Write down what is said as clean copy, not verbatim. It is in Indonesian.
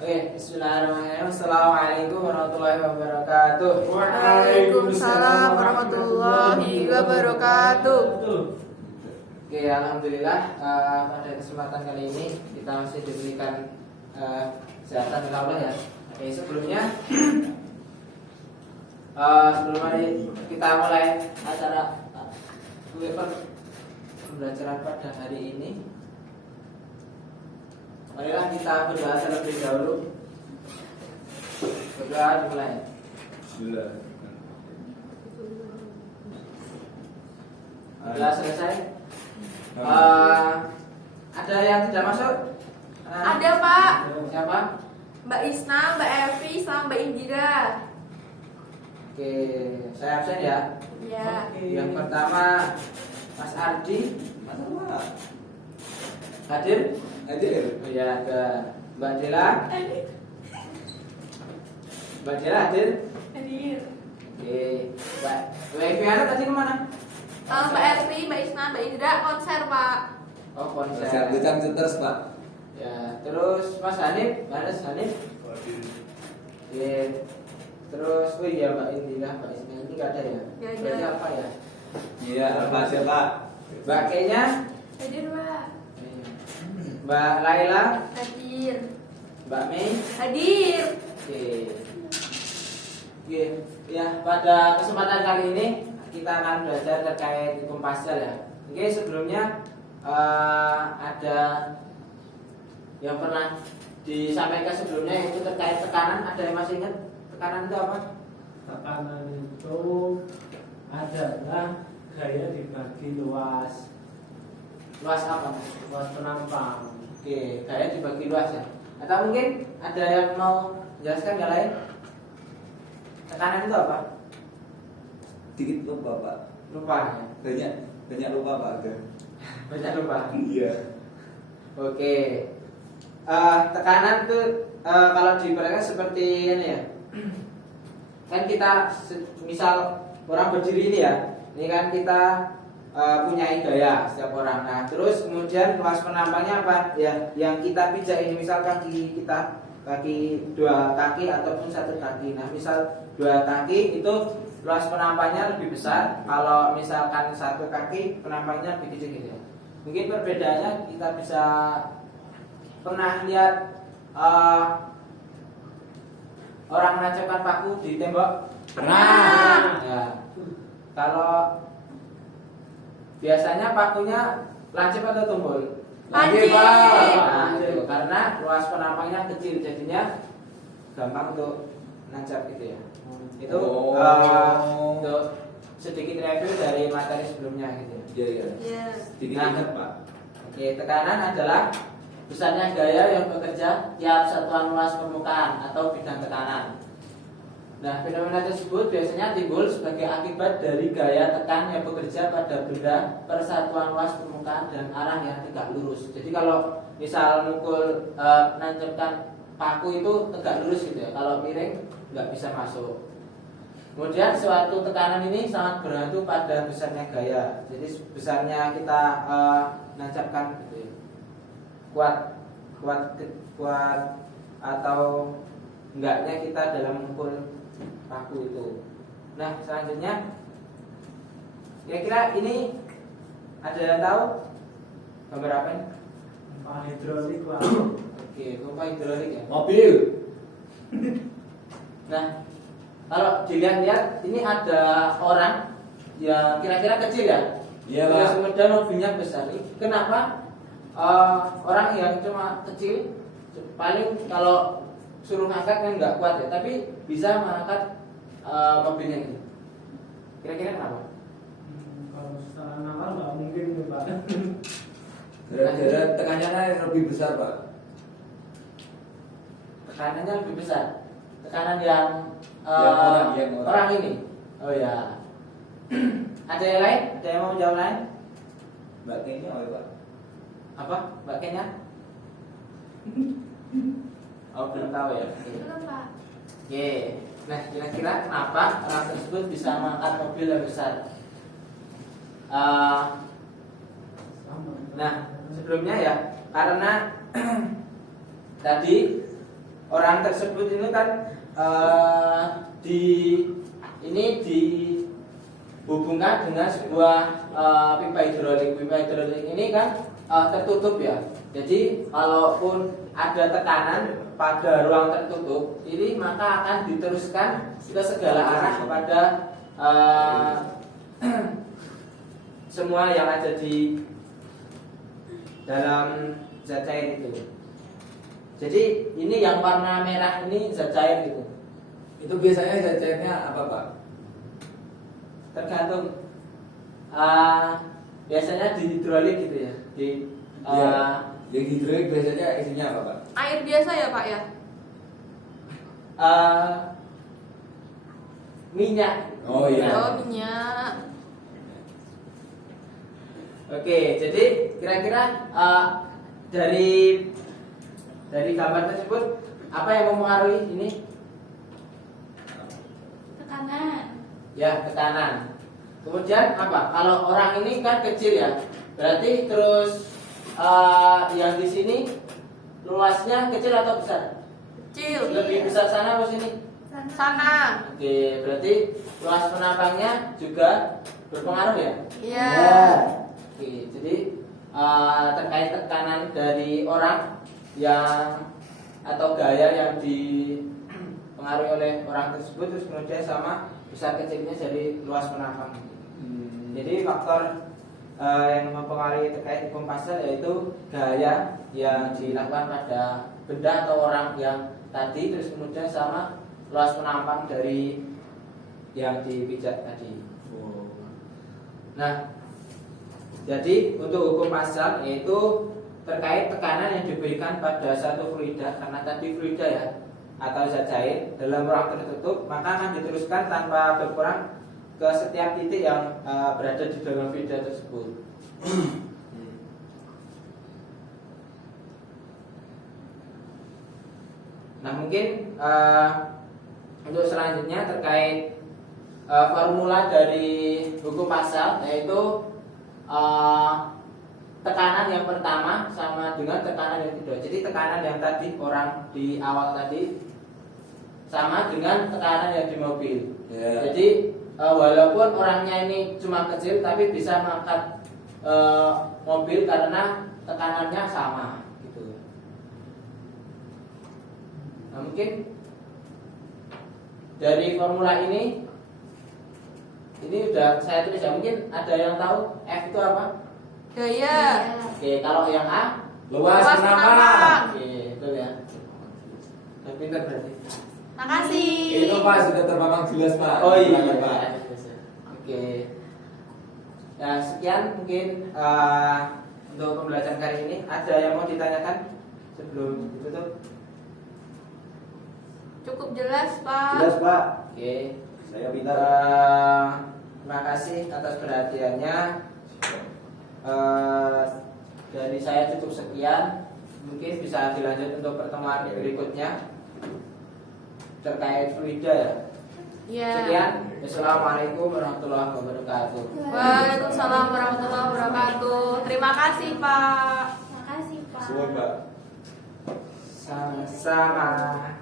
Oke, bismillahirrahmanirrahim. Assalamualaikum warahmatullahi wabarakatuh. Waalaikumsalam warahmatullahi wabarakatuh. Oke, alhamdulillah pada kesempatan kali ini kita masih diberikan kesehatan oleh Allah ya. Oke, sebelum hari kita mulai acara pembelajaran pada hari ini, marilah kita berdoa terlebih dahulu. Berdoa dimulai. Bismillah. Sudah selesai. Ada yang tidak masuk? Ada Pak, Siapa? Mbak Isna, Mbak Evi, sama Mbak Indira. Oke, saya absen ya. Ya. Yang pertama Mas Ardi. Hadir? Hadir. Oh ya, ada Mbak Dela. Mbak Dela hadir? Hadir. Oke, Mbak Eviana tadi kemana? Mbak Evi, Mbak Isna, Mbak Indira konser Pak. Oh, konser. Kita terus Pak. Ya, terus Mas Hanif, mana Hanif? Oke. Terus, oh iya Mbak Indira, Mbak Isna ini nggak ada ya? Nggak ada. Berarti apa ya? Iya, apa siapa? Mbak Kenya, Hadir Pak. Mbak Laila, Hadir. Mbak Mei. Hadir. Oke. Oke, ya pada kesempatan kali ini kita akan belajar terkait hukum pasal ya. Oke, sebelumnya ada yang pernah disampaikan sebelumnya yaitu terkait tekanan. Ada yang masih ingat tekanan itu apa? Tekanan itu adalah gaya dibagi luas Luas apa? penampang. Oke, gaya dibagi luas ya. Atau mungkin ada yang mau menjelaskan yang lain? Tekanan itu apa? Dikit lupa Pak. Lupa ya. Banyak lupa Pak. Ada. Banyak lupa. Iya. Oke. Tekanan itu kalau diibaratkan seperti ini ya. Kan kita misal orang berdiri ini ya. Ini kan kita punya gaya setiap orang. Nah, terus kemudian luas penampangnya apa? Ya, yang kita pijak ini misal kaki kita, dua kaki ataupun satu kaki. Nah, misal dua kaki itu luas penampangnya lebih besar. Kalau misalkan satu kaki penampangnya lebih kecil gitu ya. Mungkin perbedaannya kita bisa pernah lihat orang menancapkan paku di tembok? Pernah. Ya. Kalau biasanya pakunya lancip atau tumpul? Lancip. Nah, itu karena luas penampangnya kecil, jadinya gampang untuk nancap gitu ya. Itu untuk sedikit review dari materi sebelumnya gitu ya. Iya, iya. Iya. Dikit Nah. ingat Pak. Oke, tekanan adalah besarnya gaya yang bekerja tiap satuan luas permukaan atau bidang tekanan. Nah, fenomena tersebut biasanya timbul sebagai akibat dari gaya tekan yang bekerja pada benda persatuan luas permukaan dan arah yang tegak lurus. Jadi kalau misal mukul nancapkan paku itu tegak lurus gitu ya. Kalau miring nggak bisa masuk. Kemudian suatu tekanan ini sangat bergantung pada besarnya gaya. Jadi besarnya kita nancapkan gitu ya. Kuat atau enggaknya kita dalam memukul paku itu. Nah, selanjutnya kira-kira ini ada yang tahu gambar apa ini? Pak hidrolik Pak. Oke, pompa hidrolik ya. Mobil. Nah, kalau dilihat-lihat ini ada orang yang kira-kira kecil ya. Iya, Terus Pak. kemudian mobilnya besar. Kenapa orang yang cuma kecil paling kalau suruh ngangkat kan nggak kuat ya, tapi bisa mengangkat mobilnya gitu. Kira-kira kenapa? Kalau secara nalar nggak mungkin tuh Pak. Gara-gara tekanannya yang lebih besar Pak. Tekanannya lebih besar. Tekanan yang Yang orang. orang ini. Oh ya. Ada yang lain? Ada yang mau jawab lain? Mbak Kenya apa Pak? Apa? Mbak Kenya? Oh, belum tahu ya. Belum Pak. Oke. Nah, kira-kira kenapa orang tersebut bisa mengangkat mobil yang besar? Nah, sebelumnya ya, karena tadi orang tersebut ini kan dihubungkan dengan sebuah pipa hidrolik. Pipa hidrolik ini kan tertutup ya. Jadi kalaupun ada tekanan pada ruang tertutup ini, maka akan diteruskan ke segala arah kepada semua yang ada di dalam zat cair itu. Jadi ini yang warna merah ini zat cair gitu. Itu biasanya zat cairnya apa, Pak? Tergantung. Biasanya di hidrolik gitu ya. Yang hidrolik biasanya isinya apa, Pak? Air biasa ya Pak ya? Minyak. Oh iya. Oh minyak. Oke, jadi kira-kira dari gambar tersebut apa yang mempengaruhi ini? Tekanan. Ya, tekanan. Kemudian apa? Kalau orang ini kan kecil ya, berarti terus yang di sini luasnya kecil atau besar? Kecil. Lebih besar sana atau sini? Sana. Oke, berarti luas penampangnya juga berpengaruh ya? Iya. Oke, jadi terkait tekanan dari orang yang atau gaya yang dipengaruhi oleh orang tersebut, terus kemudian sama besar kecilnya jadi luas penampang. Jadi faktor yang mempengaruhi terkait hukum pasar yaitu gaya yang dilakukan pada benda atau orang yang tadi, terus kemudian sama luas penampang dari yang dipijat tadi. Nah, jadi untuk hukum pasar yaitu terkait tekanan yang diberikan pada satu fluida, karena tadi fluida ya atau zat cair dalam ruang tertutup, maka akan diteruskan tanpa berkurang ke setiap titik yang berada di dalam fluida tersebut. Nah mungkin untuk selanjutnya terkait formula dari hukum pasar, yaitu tekanan yang pertama sama dengan tekanan yang kedua. Jadi tekanan yang tadi orang di awal tadi sama dengan tekanan yang di mobil. Jadi walaupun orangnya ini cuma kecil, tapi bisa mengangkat mobil karena tekanannya sama gitu. Nah mungkin dari formula ini udah saya tulis ya. Mungkin ada yang tahu F itu apa? Gaya. Oke, kalau yang A Luas Luas penampang. penampang. oke, betul ya. Udah pintar berarti. Makasih. Itu Pak sudah terpampang jelas, Pak. Oh iya, Silakan, Pak. Oke. Nah, sekian mungkin untuk pembelajaran kali ini. Ada yang mau ditanyakan sebelum ditutup? Cukup jelas Pak. Jelas Pak, Oke. saya pintar. Terima kasih atas perhatiannya. Dari saya cukup sekian. Mungkin bisa dilanjut untuk pertemuan berikutnya terkait fluida ya. Iya. Sekian. Assalamualaikum warahmatullahi wabarakatuh. Waalaikumsalam warahmatullahi wabarakatuh. Terima kasih Pak. Semua Pak. Sama-sama.